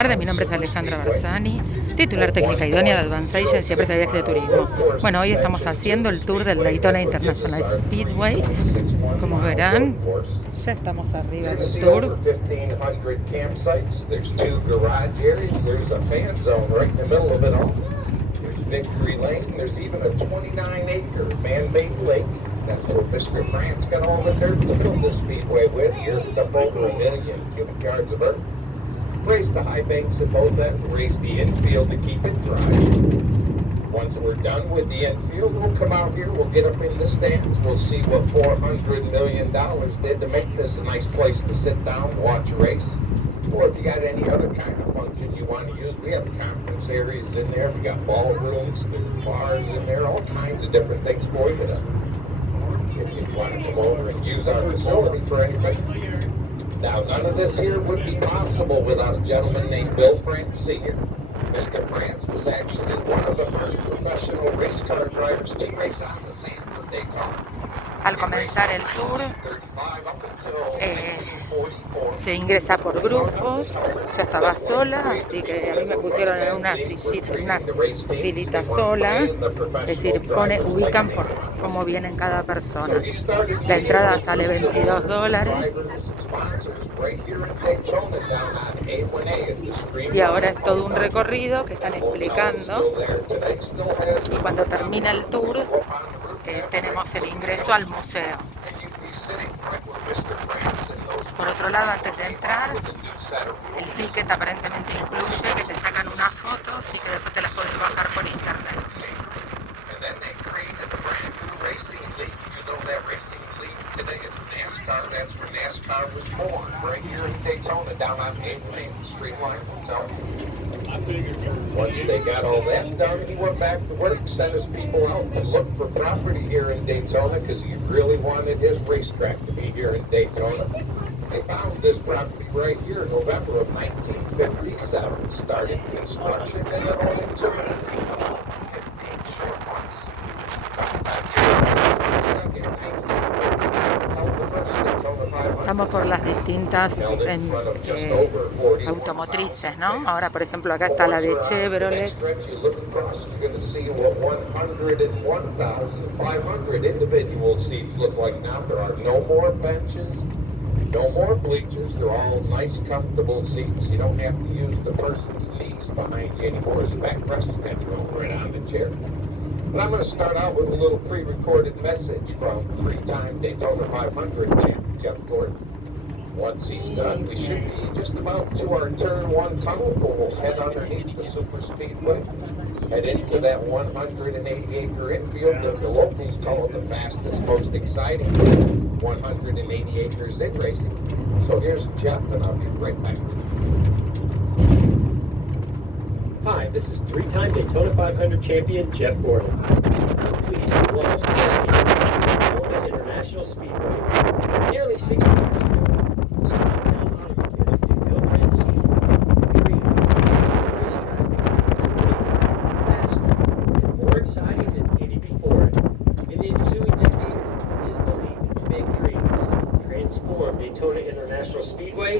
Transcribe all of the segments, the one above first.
Mi nombre es Alejandra Barzani, titular técnica idónea de Advanced Agency, empresa de viajes de turismo. Bueno, hoy estamos haciendo el tour del Daytona International Speedway. Como verán, ya estamos arriba del tour. Victory Lane, there's even a 29-acre man-made lake. That's where Mr. France got all the dirt to build the Speedway with. Here's up over 1 million cubic yards of earth. Raise the high banks at both ends, raise the infield to keep it dry. Once we're done with the infield, we'll come out here, we'll get up in the stands, we'll see what $400 million did to make this a nice place to sit down, watch a race. Or if you got any other kind of function you want to use, we have conference areas in there. We got ballrooms, bars in there, all kinds of different things for you. If you want to come over and use our facility for anything. Now, none of this here would be possible without a gentleman named Bill France Sr. Mr. France was actually one of the first professional race car drivers to race on the sands of Daytona. Al comenzar el tour, se ingresa por grupos. Yo estaba sola, así que a mí me pusieron en una sillita, en una filita sola. Es decir, ubican por cómo vienen cada persona. La entrada sale $22. Y ahora es todo un recorrido que están explicando. Y cuando termina el tour, tenemos el ingreso al museo. Por otro lado, antes de entrar, el ticket aparentemente incluye que te sacan unas fotos y que después te las puedes bajar por internet. That's where NASCAR was born, right here in Daytona, down on Mayo Streetline Hotel. Once they got all that done, he went back to work, sent his people out to look for property here in Daytona because he really wanted his racetrack to be here in Daytona. They found this property right here in November of 1957, started construction, and it only took 15 short months. Estamos por las distintas automotrices, ¿no? Ahora, por ejemplo, acá está la de Chevrolet. No more bleachers, they're all nice, comfortable seats. You don't have to use the person's knees behind you anymore. As a backrest, you got your own right on the chair. But I'm going to start out with a little pre-recorded message from three-time Daytona 500 champ Jeff Gordon. Once he's done, we should be just about to our turn one tunnel. We'll head underneath the super speedway, head into that 180-acre infield that the locals call the fastest, most exciting 180 acres in racing. So here's Jeff, and I'll be right back. Hi, this is three-time Daytona 500 champion Jeff Gordon. Please welcome Daytona International Speedway. Nearly 60 years ago, Bill France dreamed of a racetrack faster and more exciting than any before it. In the ensuing decades, his belief in big dreams transformed Daytona International Speedway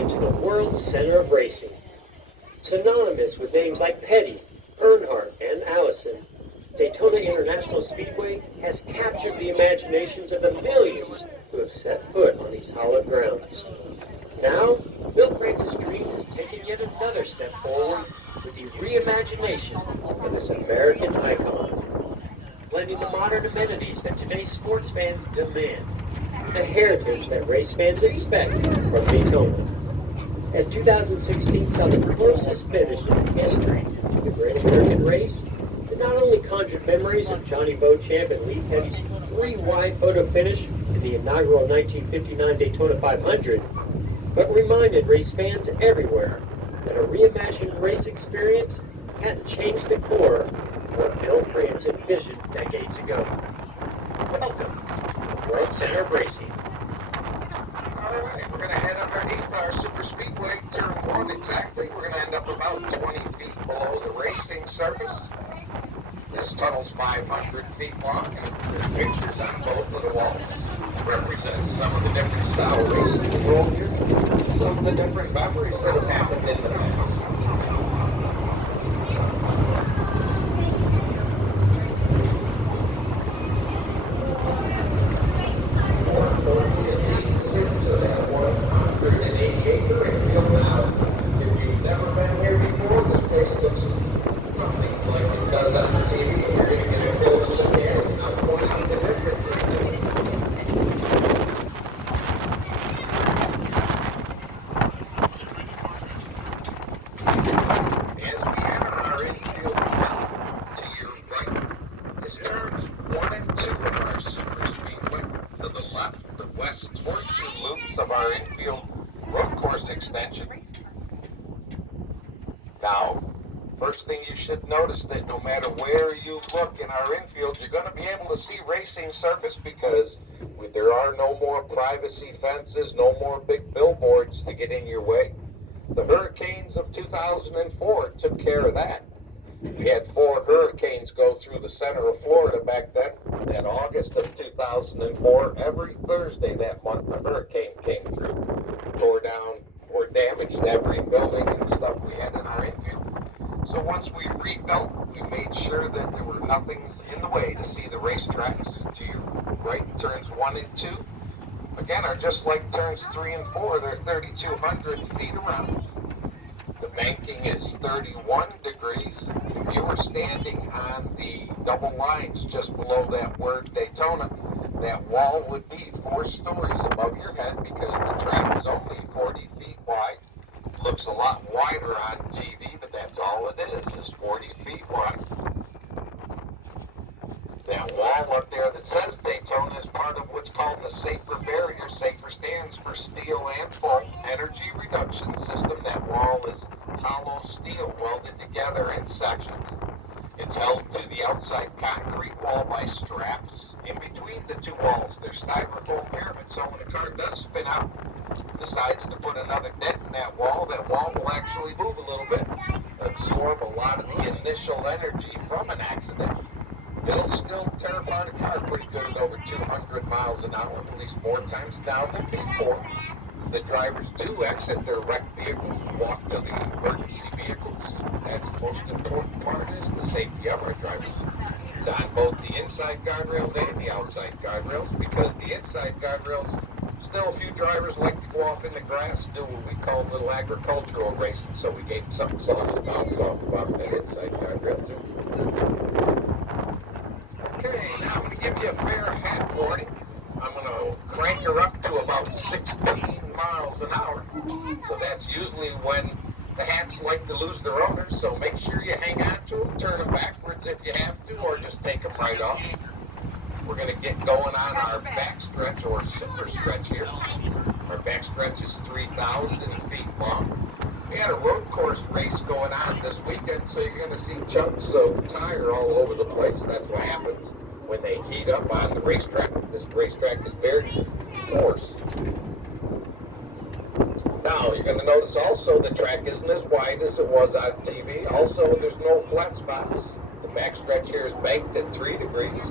into the world's center of racing. Synonymous with names like Petty, Earnhardt, and Allison, Daytona International Speedway has captured the imaginations of the millions who have set foot on these hallowed grounds. Now, Bill France's dream has taken yet another step forward with the reimagination of this American icon, blending the modern amenities that today's sports fans demand, the heritage that race fans expect from Daytona. As 2016 saw the closest finish in history to the Great American Race, it not only conjured memories of Johnny Beauchamp and Lee Petty's three-wide photo finish in the inaugural 1959 Daytona 500, but reminded race fans everywhere that a reimagined race experience hadn't changed the core of what Bill France envisioned decades ago. Welcome to the World Center of Racing. All right, we're going to head underneath our super speedway, turn one exactly. We're going to end up about 20 feet below the racing surface. This tunnel's 500 feet long, and there's pictures on both of the walls. Represents some of the different style racing we roll here, some of the different memories that have happened in the past. Now, first thing you should notice that no matter where you look in our infield, you're going to be able to see racing surface because there are no more privacy fences, no more big billboards to get in your way. The hurricanes of 2004 took care of that. We had 4 hurricanes go through the center of Florida back then. In August of 2004, every Thursday that month, a hurricane came through, tore down or damaged every building and stuff we had in our infield. So once we rebuilt, we made sure that there were nothing in the way to see the racetracks. To your right, turns 1 and 2, again, are just like turns 3 and 4. They're 3,200 feet around. The banking is 31 degrees. If you were standing on the double lines just below that word Daytona, that wall would be 4 stories above your head because the track is only 40 feet wide. Looks a lot wider on TV, but that's all it is 40 feet wide. That wall up there that says Daytona is part of what's called the SAFER barrier. SAFER stands for steel and foam energy reduction system. That wall is hollow steel welded together in sections. It's held to the outside concrete wall by straps. In between the 2 walls, there's styrofoam pyramids, so when a car does spin out, decides to put another dent in that wall will actually move a little bit, absorb a lot of the initial energy from an accident. It'll still tear apart a car pretty good at over 200 miles an hour, at least more times now than before. The drivers do exit their wrecked vehicles, walk to the emergency vehicles. That's the most important part, is the safety of our drivers. It's on both the inside guardrails and the outside guardrails, because the inside guardrails, still a few drivers like to go off in the grass and do what we call a little agricultural racing, so we gave something soft about that inside guardrail too. Okay, now I'm going to give you a fair hat warning. I'm going to crank her up to about 16 miles an hour. So that's usually when the hats like to lose their owners, so make sure you hang on to them, turn them backwards if you have to, or just take them right off. We're going to get going on our backstretch or super stretch here. Our backstretch is 3,000 feet long. We had a road course race going on this weekend, so you're going to see chunks of tire all over the place. That's what happens when they heat up on the racetrack. This racetrack is very coarse. Now, you're going to notice also the track isn't as wide as it was on TV. Also, there's no flat spots. The backstretch here is banked at 3 degrees.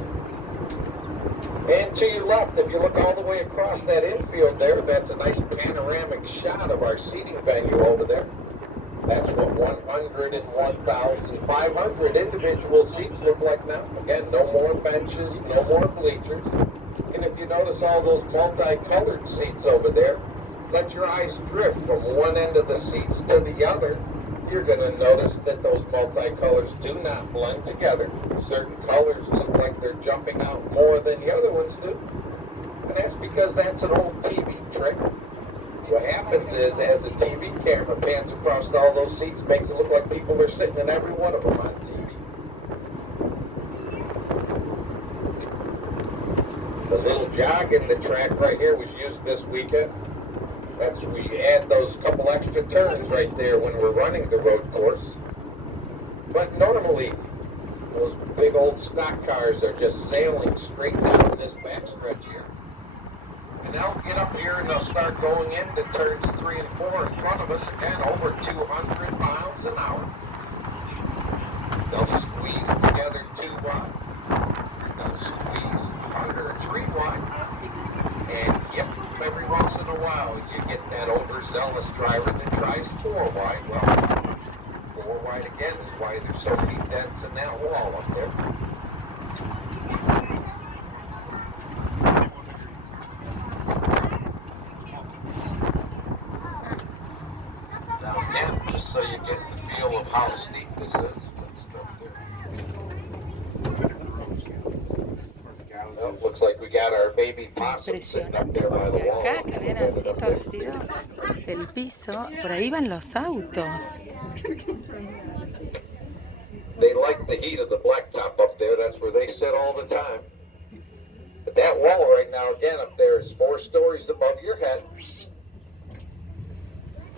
And to your left, if you look all the way across that infield there, that's a nice panoramic shot of our seating venue over there. That's what 101,500 individual seats look like now. Again, no more benches, no more bleachers. And if you notice all those multicolored seats over there, let your eyes drift from one end of the seats to the other. You're going to notice that those multicolors do not blend together. Certain colors look like they're jumping out more than the other ones do. And that's because that's an old TV trick. What happens is, as a TV camera pans across all those seats, makes it look like people are sitting in every one of them on TV. The little jog in the track right here was used this weekend. We add those couple extra turns right there when we're running the road course. But normally, those big old stock cars are just sailing straight down this backstretch here. And they'll get up here and they'll start going into turns 3 and 4 in front of us, again, over 200 miles an hour. They'll squeeze together 2 wide. They'll squeeze under 3 wide. And yep, every once in a while you get that overzealous driver that tries 4 wide. Well, 4 wide again is why there's so many dents in that wall up there. Now again, just so you get the feel of how steep this is. Well, looks like we got our baby possum sitting up there by the wall. Acá, que ven así torcido el piso, por ahí van los autos. They like the heat of the blacktop up there. That's where they sit all the time. But that wall right now, again, up there is 4 stories above your head.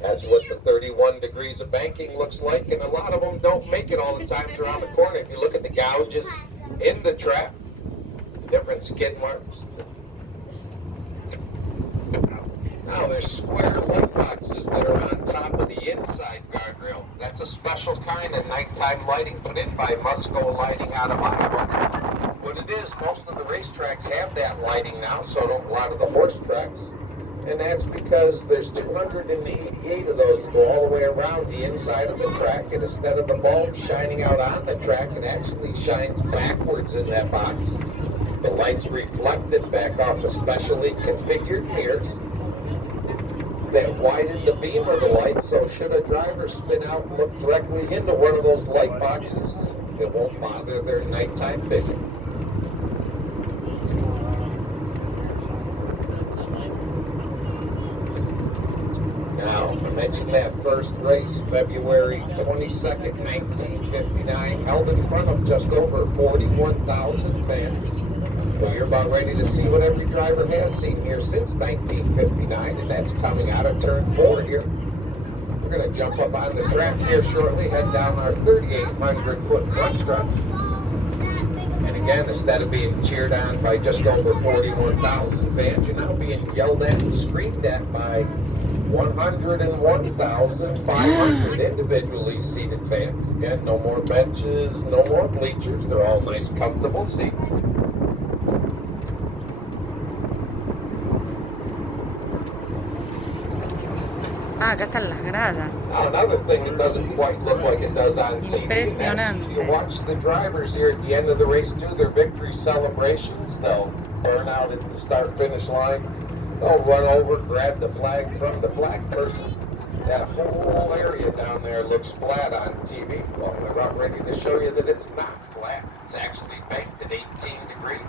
That's what the 31 degrees of banking looks like, and a lot of them don't make it all the time around the corner. If you look at the gouges in the trap, the different skid marks. Now there's square light boxes that are on top of the inside guardrail. That's a special kind of nighttime lighting put in by Musco Lighting out of Iowa. What it is, most of the racetracks have that lighting now, so don't a lot of the horse tracks. And that's because there's 288 of those that go all the way around the inside of the track, and instead of the bulb shining out on the track, it actually shines backwards in that box. The light's reflected back off of specially configured mirrors that widen the beam of the light, so should a driver spin out and look directly into one of those light boxes, it won't bother their nighttime vision. Now, I mentioned that first race, February 22nd, 1959, held in front of just over 41,000 fans. So you're about ready to see what every driver has seen here since 1959, and that's coming out of turn 4 here. We're going to jump up on the track here shortly, head down our 3,800-foot front stretch. And again, instead of being cheered on by just over 41,000 fans, you're now being yelled at and screamed at by 101,500 individually seated fans. Again, no more benches, no more bleachers. They're all nice, comfortable seats. Ah, acá están las gradas. Now, another thing that doesn't quite look like it does on TV, Impresionante. you watch the drivers here at the end of the race do their victory celebrations. They'll burn out at the start-finish line. They'll run over, grab the flag from the flag person. That whole area down there looks flat on TV. Well, we're about ready to show you that it's not flat. It's actually banked at 18 degrees,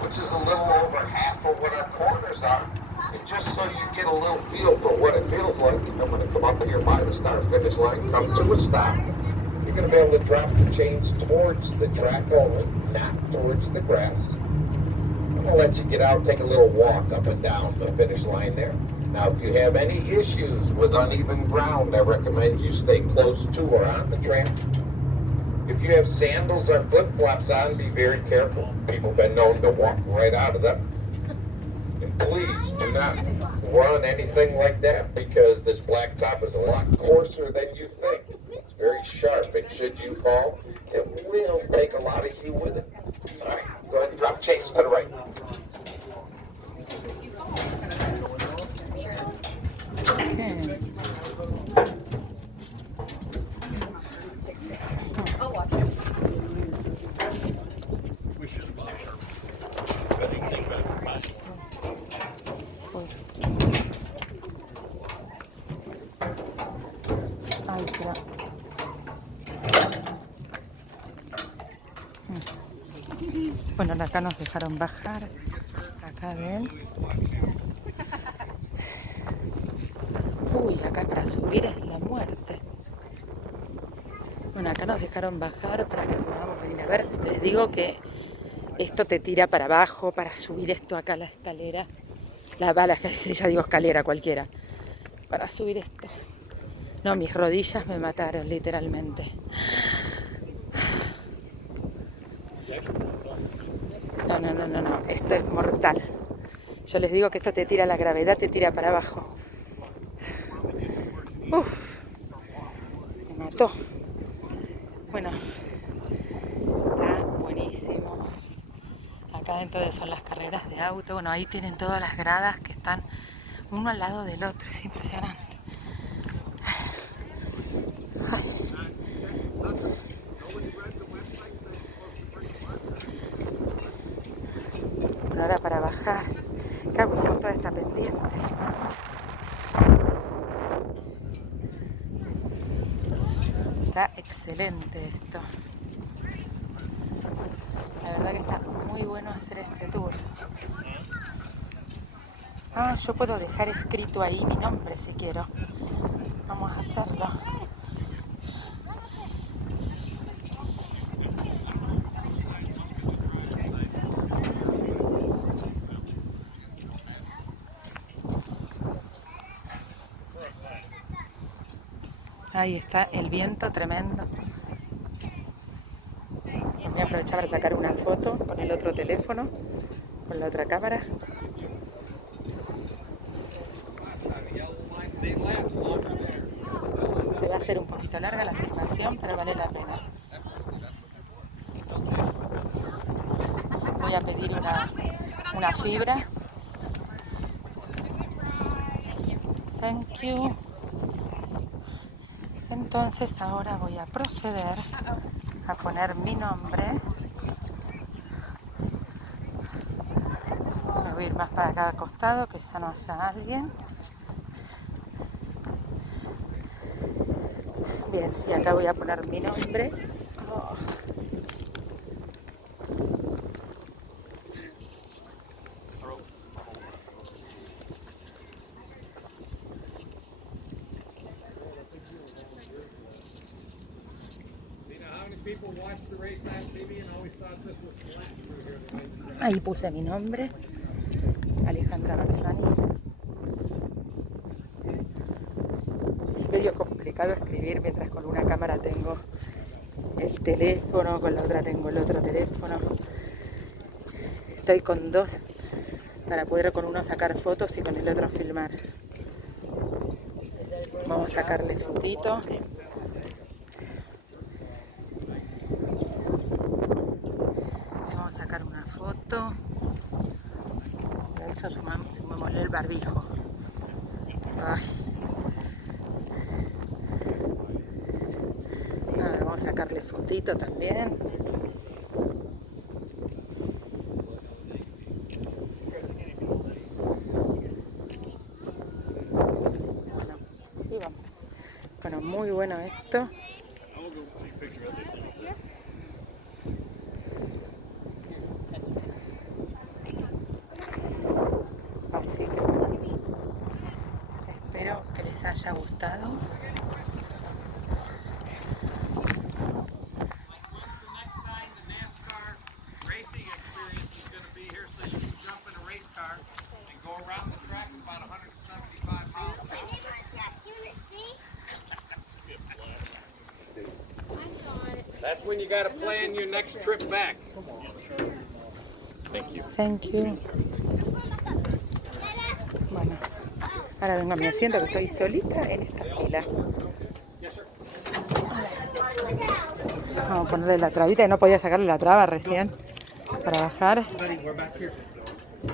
which is a little over half of what our corners are. And just so you get a little feel for what it feels like, I'm going to come up here by the start-finish line, come to a stop. You're going to be able to drop the chains towards the track only, not towards the grass. I'm going to let you get out, take a little walk up and down the finish line there. Now, if you have any issues with uneven ground, I recommend you stay close to or on the track. If you have sandals or flip-flops on, be very careful. People have been known to walk right out of them. And please do not run anything like that, because this blacktop is a lot coarser than you think. It's very sharp, and should you fall, it will take a lot of you with it. All right, go ahead and drop chains to the right. Okay. I'll watch it. Ay, pero... Bueno, acá nos dejaron bajar. Acá ven. Uy, acá para subir es la muerte. Bueno, acá nos dejaron bajar para que podamos venir a ver. Les digo que esto te tira para abajo, para subir esto acá, la escalera. Ya digo escalera cualquiera. Para subir esto. No, mis rodillas me mataron, literalmente. No. Esto es mortal. Yo les digo que esto te tira, la gravedad te tira para abajo. Uf, me mató. Bueno, está buenísimo. Acá dentro de son las carreras de auto. Bueno, ahí tienen todas las gradas que están uno al lado del otro. Es impresionante. Ay. Bueno, ahora para bajar. Acá pusimos toda esta pendiente. Está excelente esto. La verdad que está muy bueno hacer este tour. Ah, yo puedo dejar escrito ahí mi nombre si quiero. Vamos a hacerlo. Ahí está el viento tremendo. Voy a aprovechar para sacar una foto con el otro teléfono, con la otra cámara. Se va a hacer un poquito larga la filmación, pero vale la pena. Voy a pedir una fibra. Thank you. Entonces ahora voy a proceder a poner mi nombre. Me voy a ir más para acá acostado, que ya no haya alguien. Bien, y acá voy a poner mi nombre. Oh. Ahí puse mi nombre, Alejandra Barzani. Es medio complicado escribir mientras con una cámara tengo el teléfono, con la otra tengo el otro teléfono. Estoy con dos para poder con uno sacar fotos y con el otro filmar. Vamos a sacarle fotito. Vamos a sacar una foto. Eso se me molió el barbijo. Ay. Ahora vamos a sacarle fotito también. Bueno, muy bueno esto. Así que bueno, espero que les haya gustado. That's when you gotta plan your next trip back. Thank you. Thank you. Bueno, ahora vengo a mi asiento, que estoy solita en esta fila. Vamos a ponerle la trabita, que no podía sacarle la traba recién para bajar.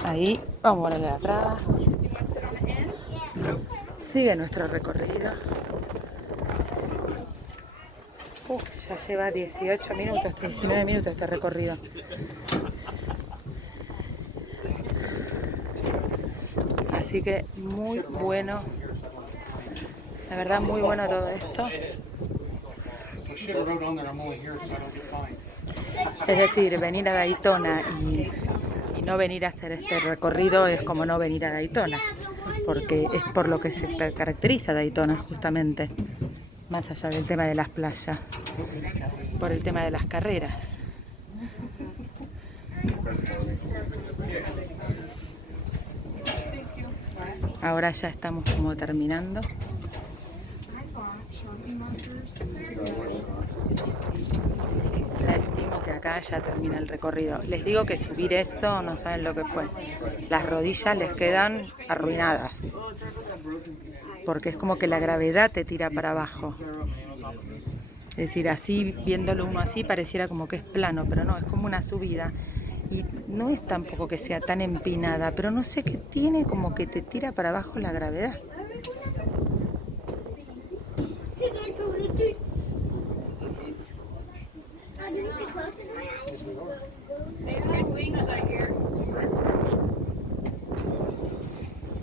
Ahí, vamos a ponerle la traba. Sigue nuestro recorrido. Ya lleva 18 minutos, 19 minutos este recorrido. Así que muy bueno. La verdad, muy bueno todo esto. Es decir, venir a Daytona y no venir a hacer este recorrido es como no venir a Daytona, porque es por lo que se caracteriza Daytona justamente, más allá del tema de las playas, por el tema de las carreras. Ahora ya estamos como terminando. Ya estimo que acá ya termina el recorrido. Les digo que subir eso no saben lo que fue. Las rodillas les quedan arruinadas, porque es como que la gravedad te tira para abajo. Es decir, así, viéndolo uno así, pareciera como que es plano, pero no, es como una subida. Y no es tampoco que sea tan empinada, pero no sé qué tiene, como que te tira para abajo la gravedad.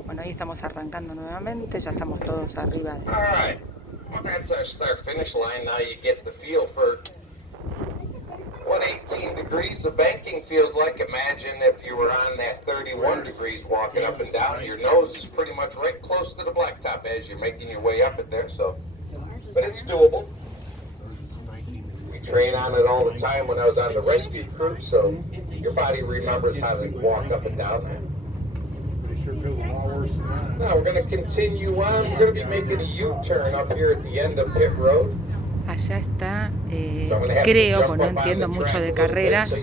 Bueno, ahí estamos arrancando nuevamente, ya estamos todos arriba. That's our start finish line. Now you get the feel for what 18 degrees of banking feels like. Imagine if you were on that 31 degrees walking up and down. Your nose is pretty much right close to the blacktop as you're making your way up it there. So, but it's doable. We train on it all the time when I was on the rescue crew, so your body remembers how to walk up and down that. Now we're going to continue on. We're going to be making a U-turn up here at the end of pit road. Allá está, creo, pues no entiendo mucho de carreras,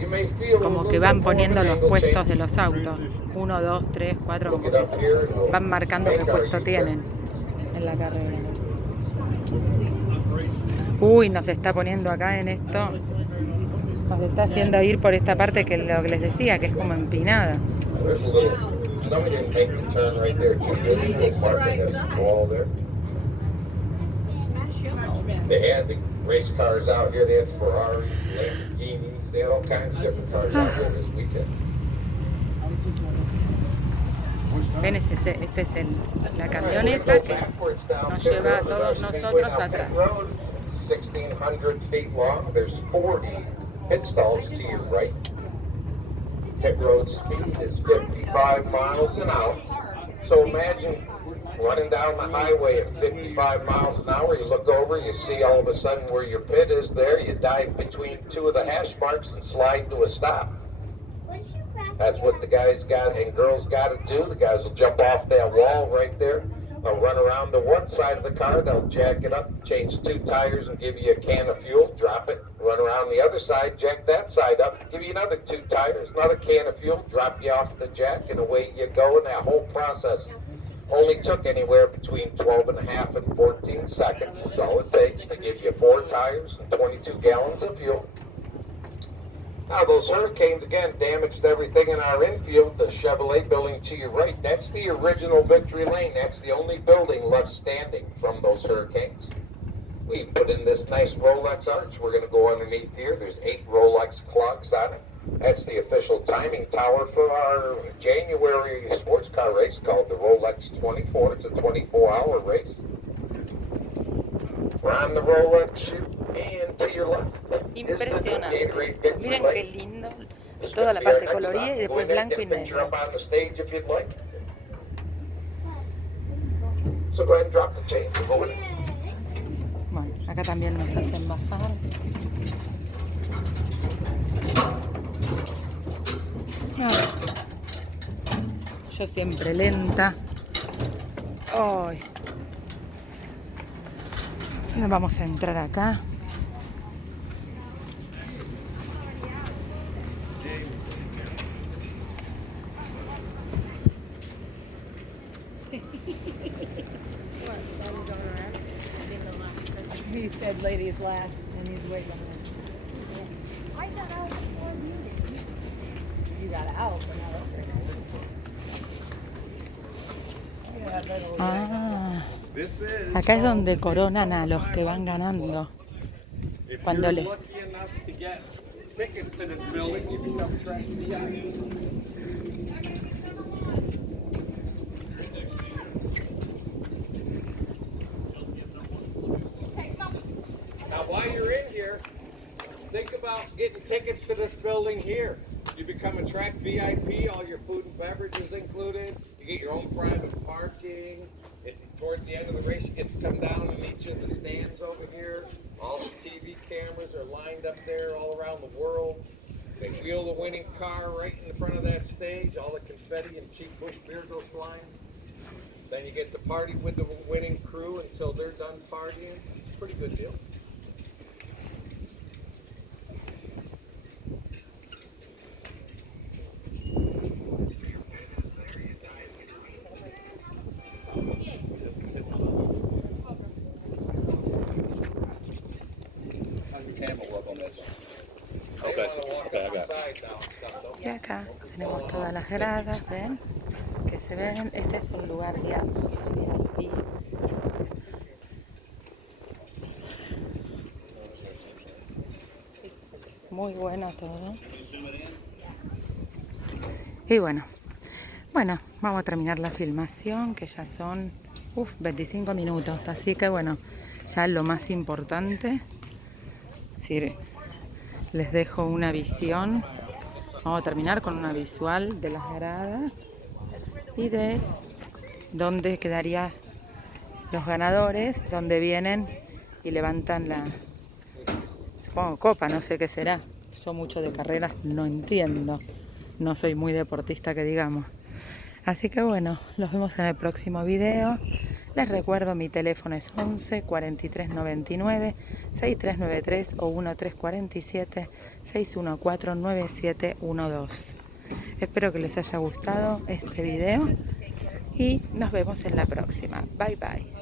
como que van poniendo los puestos de los autos. 1, 2, 3, 4, como que van marcando qué puesto tienen en la carrera. Uy, nos está poniendo acá en esto, nos está haciendo ir por esta parte que lo que les decía, que es como empinada. They had the race cars out here. They had Ferraris, Lamborghinis. They had all kinds of different cars out here this weekend. Ven, esta es la camioneta que nos lleva a todos nosotros atrás. 1,600 feet long. There's 40 pit stalls to your right. Pit road speed is 55 miles an hour. So imagine running down the highway at 55 miles an hour, you look over, you see all of a sudden where your pit is there, you dive between two of the hash marks and slide to a stop. That's what the guys got and girls got to do. The guys will jump off that wall right there. They'll run around to one side of the car, they'll jack it up, change 2 tires and give you a can of fuel, drop it, run around the other side, jack that side up, give you another 2 tires, another can of fuel, drop you off the jack, and away you go. And that whole process only took anywhere between 12 and a half and 14 seconds. That's all it takes to give you 4 tires and 22 gallons of fuel. Now those hurricanes again damaged everything in our infield. The Chevrolet building to your right, that's the original Victory Lane. That's the only building left standing from those hurricanes. We put in this nice Rolex arch. We're going to go underneath here. There's 8 Rolex clocks on it. That's the official timing tower for our January sports car race called the Rolex 24. It's a 24-hour race. We're on the Rolex chute, and to your left. Impresionante. Miren qué lindo. Toda la parte colorida y después blanco y negro. So go ahead and drop the chain. We'll go in. Bueno, acá también nos hacen bajar. Yo siempre lenta. Ay. Vamos a entrar acá. He said ladies last and he's way behind. I got out before you did. You got out, but not over. Ah, acá es donde coronan a los que van ganando. Cuando les... Now, while you're in here, think about getting tickets to this building here. You become a track VIP, all your food and beverages included. You get your own private parking. Towards the end of the race, you get to come down and meet you in the stands over here. All the TV cameras are lined up there all around the world. They wheel the winning car right in the front of that stage. All the confetti and cheap Busch beer goes flying. Then you get to party with the winning crew until they're done partying. It's a pretty good deal. Y acá tenemos todas las gradas, ¿ven? Que se ven. Este es un lugar guiado. Muy bueno todo. Y bueno, vamos a terminar la filmación, que ya son 25 minutos. Así que bueno, ya lo más importante. Sí, les dejo una visión. Vamos a terminar con una visual de las gradas y de dónde quedarían los ganadores, donde vienen y levantan la, supongo, copa, no sé qué será. Yo mucho de carreras no entiendo, no soy muy deportista que digamos. Así que bueno, los vemos en el próximo video. Les recuerdo, mi teléfono es 11 43 99 6393 o 1347 614 9712. Espero que les haya gustado este video y nos vemos en la próxima. Bye bye.